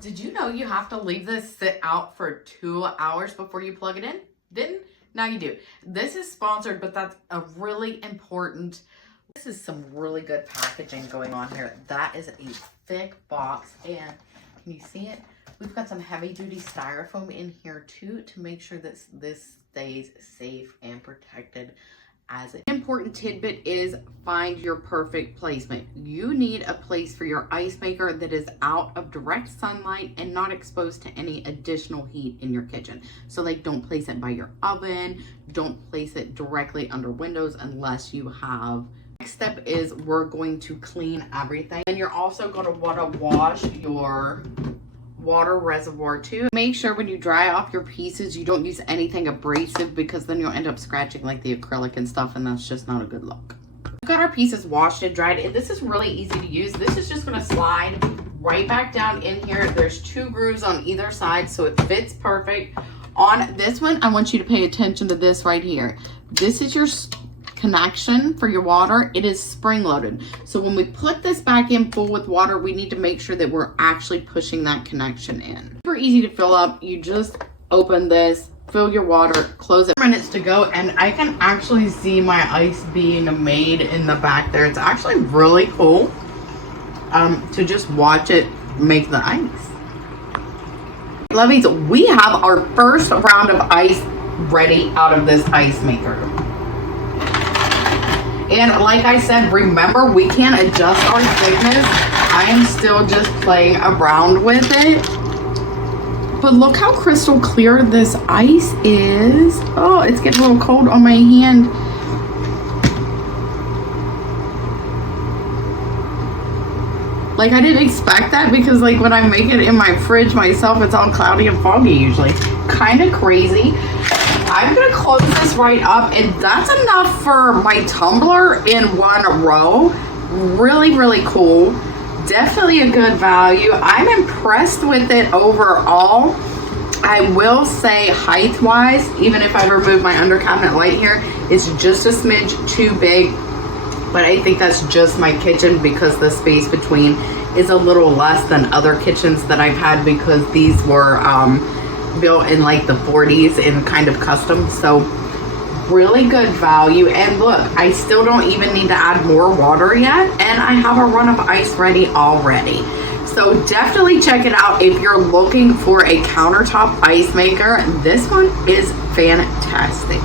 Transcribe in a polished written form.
Did you know you have to leave this sit out for 2 hours before you plug it in? Didn't? Now you do. This is sponsored, but that's a really important. This is some really good packaging going on here. That is a thick box, and can you see it? We've got some heavy duty styrofoam in here too to make sure that this stays safe and protected. As an important tidbit is find your perfect placement. You need a place for your ice maker that is out of direct sunlight and not exposed to any additional heat in your kitchen. So like, don't place it by your oven, don't place it directly under windows unless you have. Next step is we're going to clean everything, and you're also going to want to wash your water reservoir too. Make sure when you dry off your pieces you don't use anything abrasive, because then you'll end up scratching like the acrylic and stuff, and that's just not a good look. We've got our pieces washed and dried, and this is really easy to use. This is just going to slide right back down in here. There's 2 grooves on either side, so it fits perfect. On this one, I want you to pay attention to this right here. This is your connection for your water. It is spring loaded, so when we put this back in full with water, we need to make sure that we're actually pushing that connection in. Super easy to fill up. You just open this, fill your water, close it. Minutes to go, and I can actually see my ice being made in the back there. It's actually really cool to just watch it make the ice. Lovies, we have our first round of ice ready out of this ice maker. And like I said, remember, we can't adjust our thickness. I am still just playing around with it. But look how crystal clear this ice is. Oh, it's getting a little cold on my hand. Like, I didn't expect that, because like when I make it in my fridge myself, it's all cloudy and foggy usually. Kind of crazy. I'm gonna close this right up, and that's enough for my tumbler in one row. Really, really cool. Definitely a good value. I'm impressed with it overall. I will say height wise, even if I remove my under cabinet light here, it's just a smidge too big, but I think that's just my kitchen, because the space between is a little less than other kitchens that I've had, because these were built in like the 40s and kind of custom. So really good value. And look, I still don't even need to add more water yet, and I have a run of ice ready already. So definitely check it out if you're looking for a countertop ice maker. This one is fantastic.